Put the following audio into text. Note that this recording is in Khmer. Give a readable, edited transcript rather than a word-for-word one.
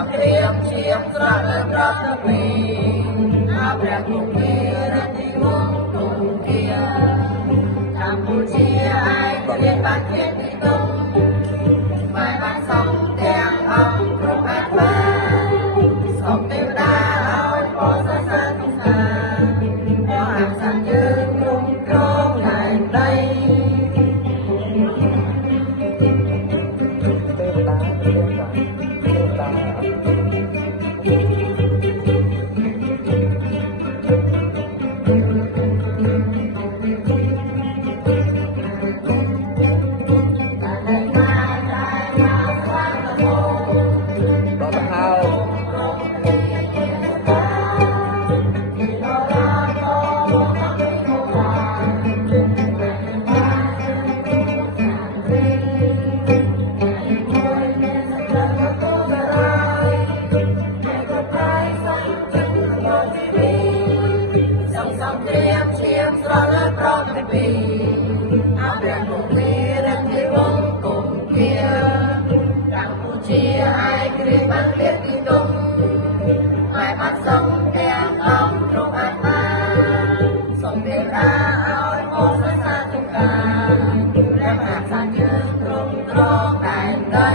សំព្រាមជាងស្រស់លើប្រកបពីអាព្រះគម្ពីរទីវងទុំគាកម្ពុជាឯករាជ្យបានជាទីទុំបានបានសំទាំងអង្គគ្រប់អាត្មាសូមទេវតាឲ្យបរិស័ទទុំសាព្រះអង្គសញ្ជើញរំក្រងដែនដី ស្រស់លើប្រកបពីអាព្រះគម្ពីរទីវងទុំគាកម្ពុជាឯករាជ្យបានជាទីទុំហើយបានសំទាំងអង្គគ្រប់អាត្មាសូមទេវតាឲ្យបរិស័ទទុំកាព្រះមហាក្សត្រយើងទ្រង់ត្រង់ដែនដី